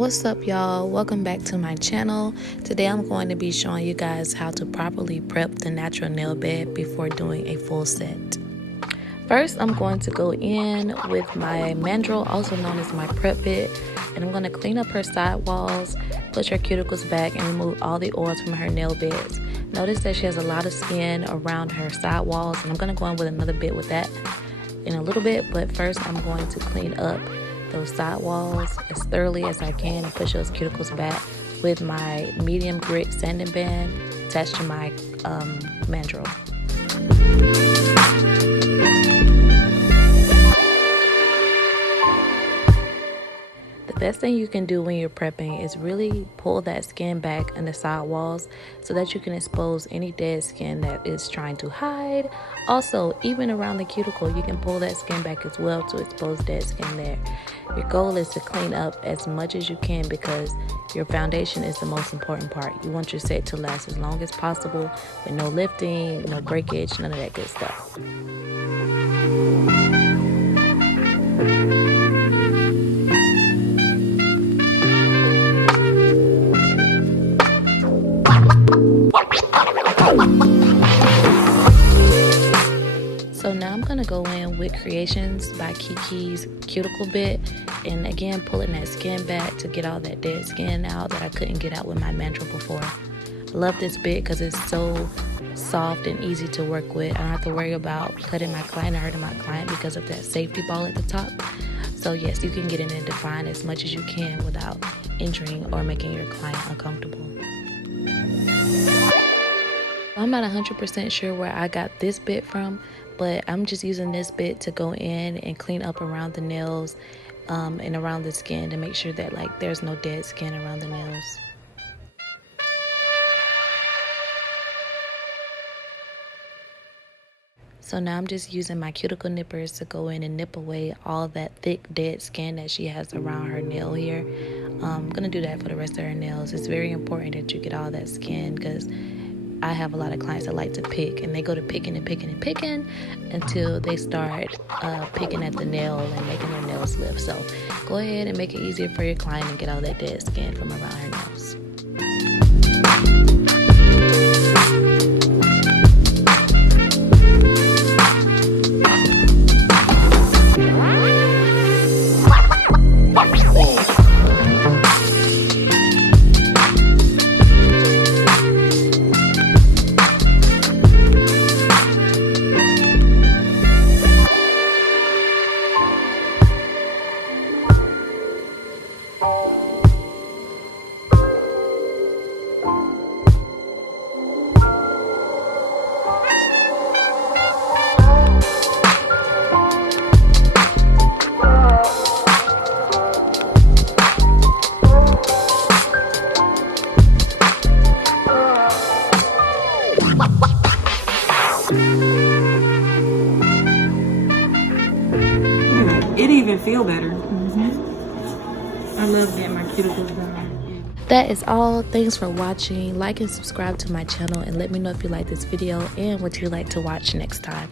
What's up, y'all? Welcome back to my channel. Today I'm going to be showing you guys how to properly prep the natural nail bed before doing a full set. First, I'm going to go in with my Mandrel, also known as my prep bit, and I'm going to clean up her side walls, push her cuticles back, and remove all the oils from her nail beds. Notice that she has a lot of skin around her side walls, and I'm going to go in with another bit with that in a little bit, but first I'm going to clean up those side walls as thoroughly as I can and push those cuticles back with my medium grit sanding band attached to my Mandrel. The best thing you can do when you're prepping is really pull that skin back on the side walls so that you can expose any dead skin that is trying to hide. Also, even around the cuticle, you can pull that skin back as well to expose dead skin there. Your goal is to clean up as much as you can because your foundation is the most important part. You want your set to last as long as possible with no lifting, no breakage, none of that good stuff. So now I'm gonna go in with Kreations by Kiki's cuticle bit, and again pulling that skin back to get all that dead skin out that I couldn't get out with my Mandrel before. I love this bit because it's so soft and easy to work with. I don't have to worry about cutting my client or hurting my client because of that safety ball at the top. So yes, you can get in and define as much as you can without injuring or making your client uncomfortable. I'm not 100% sure where I got this bit from, but I'm just using this bit to go in and clean up around the nails and around the skin to make sure that there's no dead skin around the nails. So now I'm just using my cuticle nippers to go in and nip away all that thick dead skin that she has around her nail here. I'm gonna do that for the rest of her nails. It's very important that you get all that skin because I have a lot of clients that like to pick, and they go to picking and picking and picking until they start picking at the nail and making their nails lift. So go ahead and make it easier for your client and get all that dead skin from around her nails. It even feel better. I love getting my cuticles done. That is all. Thanks for watching. Like and subscribe to my channel and let me know if you like this video and what you'd like to watch next time.